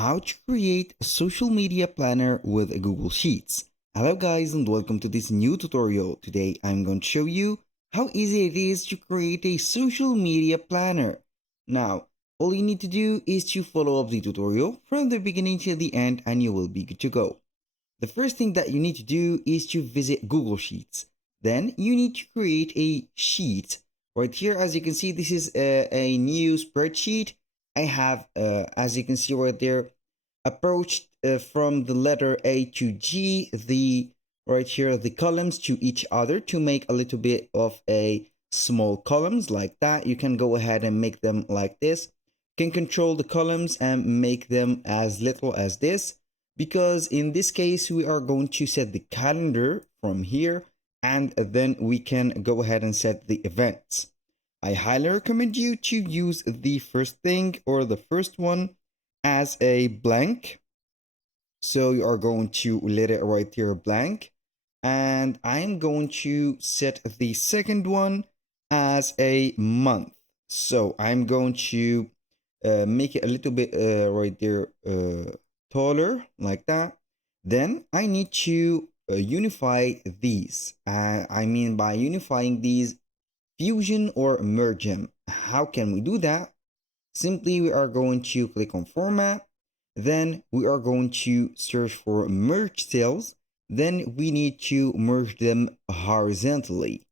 How to create a social media planner with Google Sheets. Hello guys and welcome to this new tutorial. Today I'm going to show you how easy it is to create a social media planner. Now, all you need to do is to follow up the tutorial from the beginning to the end and you will be good to go. The first thing that you need to do is to visit Google Sheets. Then you need to create a sheet. Right here, as you can see, this is a new spreadsheet. I have, as you can see right there, approached from the letter A to G, right here, the columns to each other to make a little bit of a small columns like that. You can go ahead and make them like this. You can control the columns and make them as little as this, because in this case we are going to set the calendar from here and then we can go ahead and set the events. I highly recommend you to use the first thing or the first one as a blank. So you are going to let it right here blank, and I'm going to set the second one as a month. So I'm going to make it a little bit right there taller like that. Then I need to unify these. I mean, by unifying these, fusion or merge them. How can we do that? Simply, we are going to click on format. Then we are going to search for merge cells. Then we need to merge them horizontally.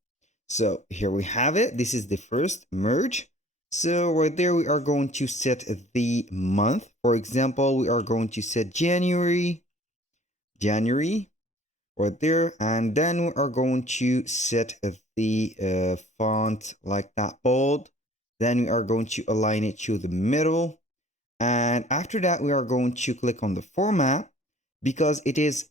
So here we have it. This is the first merge. So right there, we are going to set the month. For example, we are going to set January right there. And then we are going to set the font like that, bold. Then we are going to align it to the middle. And after that, we are going to click on the format because it is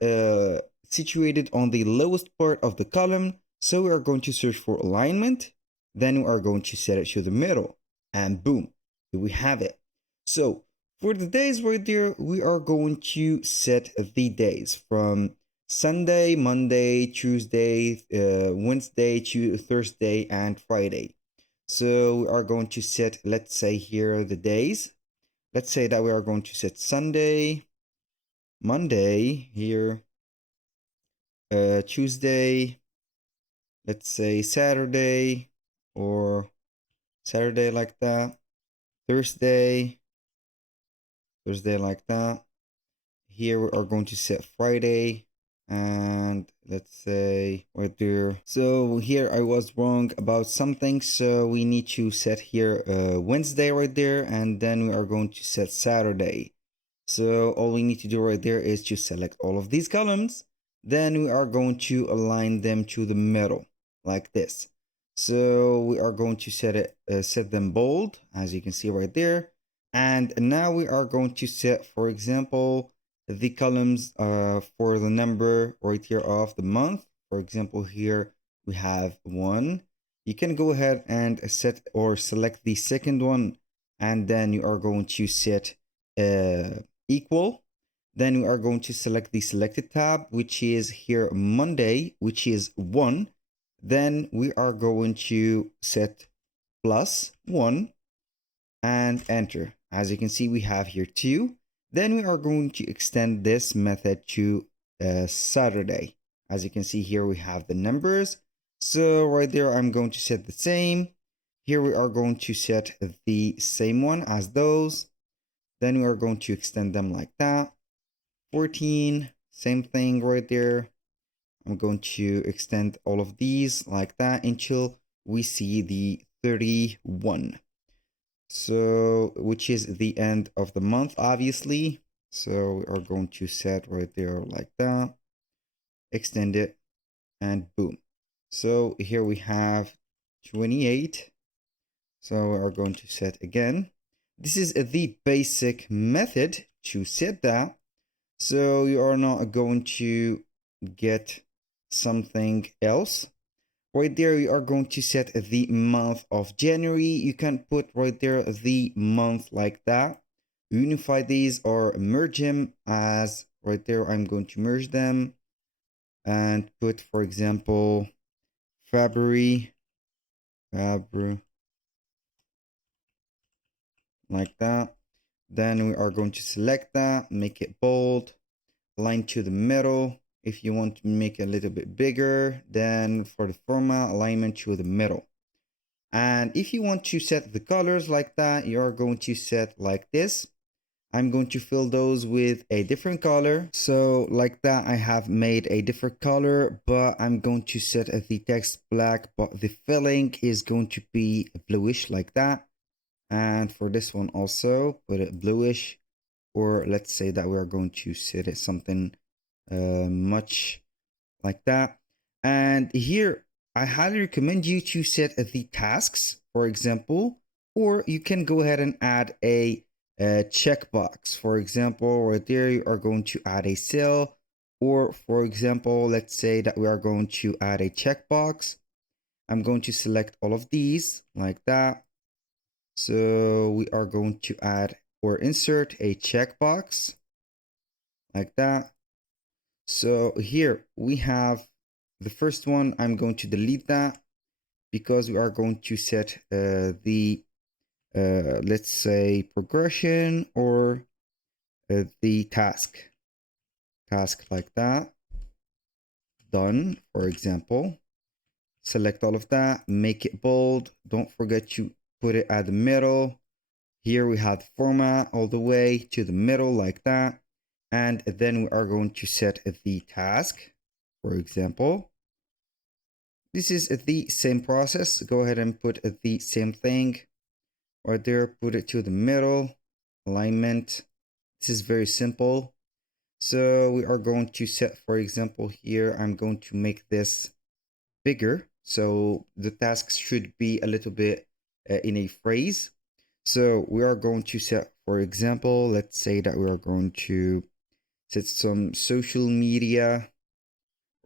situated on the lowest part of the column. So we are going to search for alignment. Then we are going to set it to the middle and boom, here we have it. So for the days right there, we are going to set the days from Sunday, Monday, Tuesday, Wednesday, Thursday, and Friday. So we are going to set, let's say here, the days. Let's say that we are going to set Sunday, Monday here, Tuesday, let's say Saturday, or Saturday like that, Thursday like that. Here we are going to set Friday, and let's say right there. So here I was wrong about something, so we need to set here Wednesday right there, and then we are going to set Saturday. So all we need to do right there is to select all of these columns. Then we are going to align them to the middle like this. So we are going to set them bold, as you can see right there. And now we are going to set, for example, the columns for the number right here of the month. For example, here we have 1. You can go ahead and set or select the second one, and then you are going to set equal. Then we are going to select the selected tab, which is here Monday, which is 1. Then we are going to set +1 and enter. As you can see, we have here 2. Then we are going to extend this method to Saturday. As you can see here, we have the numbers. So right there, I'm going to set the same. Here we are going to set the same one as those. Then we are going to extend them like that. 14, same thing right there. I'm going to extend all of these like that until we see the 31. So, which is the end of the month, obviously. So we are going to set right there like that, extend it, and boom. So here we have 28. So we are going to set again. This is the basic method to set that. So you are not going to get something else. Right there, you are going to set the month of January. You can put right there the month like that. Unify these or merge them, as right there, I'm going to merge them and put, for example, February, like that. Then we are going to select that, make it bold, align to the middle. If you want to make it a little bit bigger, then for the format, alignment to the middle. And if you want to set the colors like that, you are going to set like this. I'm going to fill those with a different color. So like that, I have made a different color, but I'm going to set the text black, but the filling is going to be bluish like that. And for this one also, put it bluish, or let's say that we are going to set it something much like that. And here, I highly recommend you to set the tasks, for example, or you can go ahead and add a checkbox. For example, right there, you are going to add a cell, or for example, let's say that we are going to add a checkbox. I'm going to select all of these like that. So we are going to add or insert a checkbox like that. So here we have the first one. I'm going to delete that because we are going to set the let's say progression or the task like that. Done, for example. Select all of that, make it bold. Don't forget to put it at the middle. Here we have the format all the way to the middle like that. And then we are going to set the task, for example. This is the same process. Go ahead and put the same thing right there. Put it to the middle. Alignment. This is very simple. So we are going to set, for example, here, I'm going to make this bigger. So the tasks should be a little bit in a phrase. So we are going to set, for example, let's say that we are going to set some social media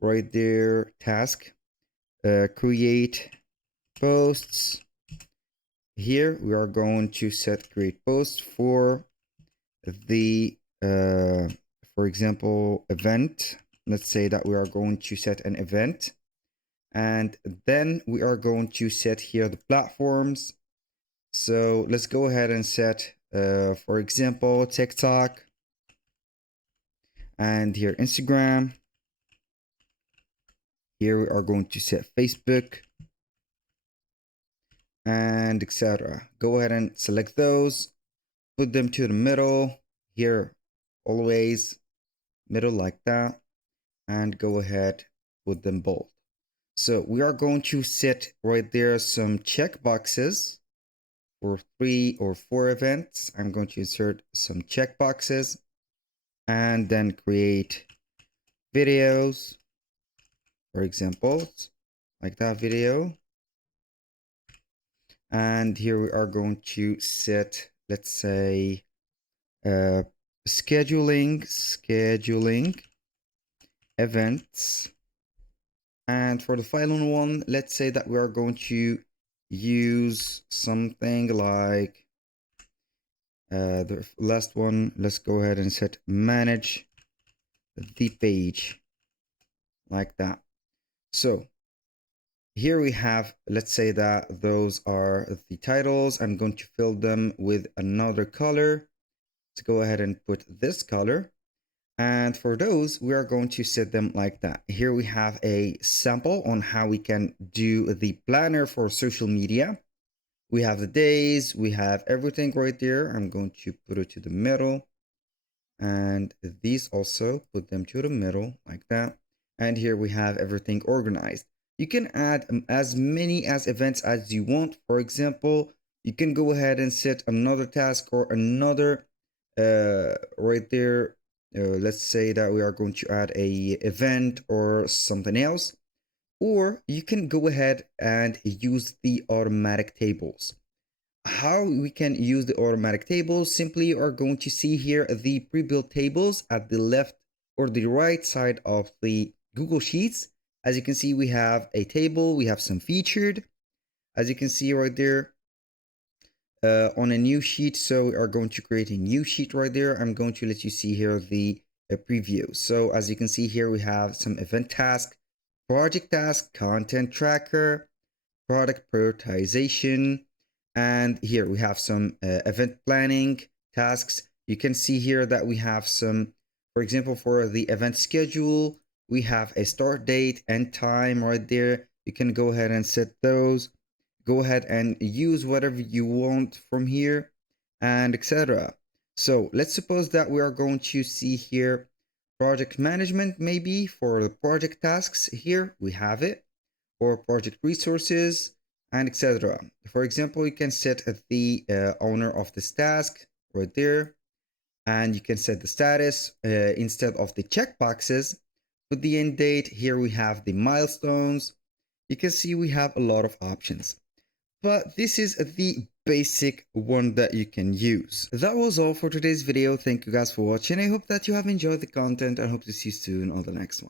right there, task, create posts. Here we are going to set create posts for the, for example, event. Let's say that we are going to set an event. And then we are going to set here the platforms. So let's go ahead and set, for example, TikTok, and here Instagram. Here we are going to set Facebook and etc. Go ahead and select those, put them to the middle here, always middle like that, and go ahead, put them bold. So we are going to set right there some check boxes for 3 or 4 events. I'm going to insert some check boxes and then create videos, for example, like that video. And here we are going to set, let's say, scheduling events. And for the final one, let's say that we are going to use something like the last one. Let's go ahead and set manage the page like that. So here we have, let's say that those are the titles. I'm going to fill them with another color. Let's go ahead and put this color. And for those, we are going to set them like that. Here we have a sample on how we can do the planner for social media. We have the days, we have everything right there. I'm going to put it to the middle. And these also, put them to the middle like that. And here we have everything organized. You can add as many as events as you want. For example, you can go ahead and set another task or another right there. Let's say that we are going to add a event or something else, or you can go ahead and use the automatic tables. How we can use the automatic tables? Simply, you are going to see here the pre-built tables at the left or the right side of the Google Sheets. As you can see, we have a table, we have some featured, as you can see right there, on a new sheet. So we are going to create a new sheet right there. I'm going to let you see here the preview. So as you can see here, we have some event task, project task, content tracker, product prioritization, and here we have some event planning, tasks. You can see here that we have some, for example, for the event schedule, we have a start date and time right there. You can go ahead and set those. Go ahead and use whatever you want from here, and etc. So let's suppose that we are going to see here project management, maybe for the project tasks. Here we have it, or project resources, and etc. For example, you can set the owner of this task right there, and you can set the status instead of the checkboxes. With the end date, here we have the milestones. You can see we have a lot of options, but this is the basic one that you can use. That was all for today's video. Thank you guys for watching. I hope that you have enjoyed the content and hope to see you soon on the next one.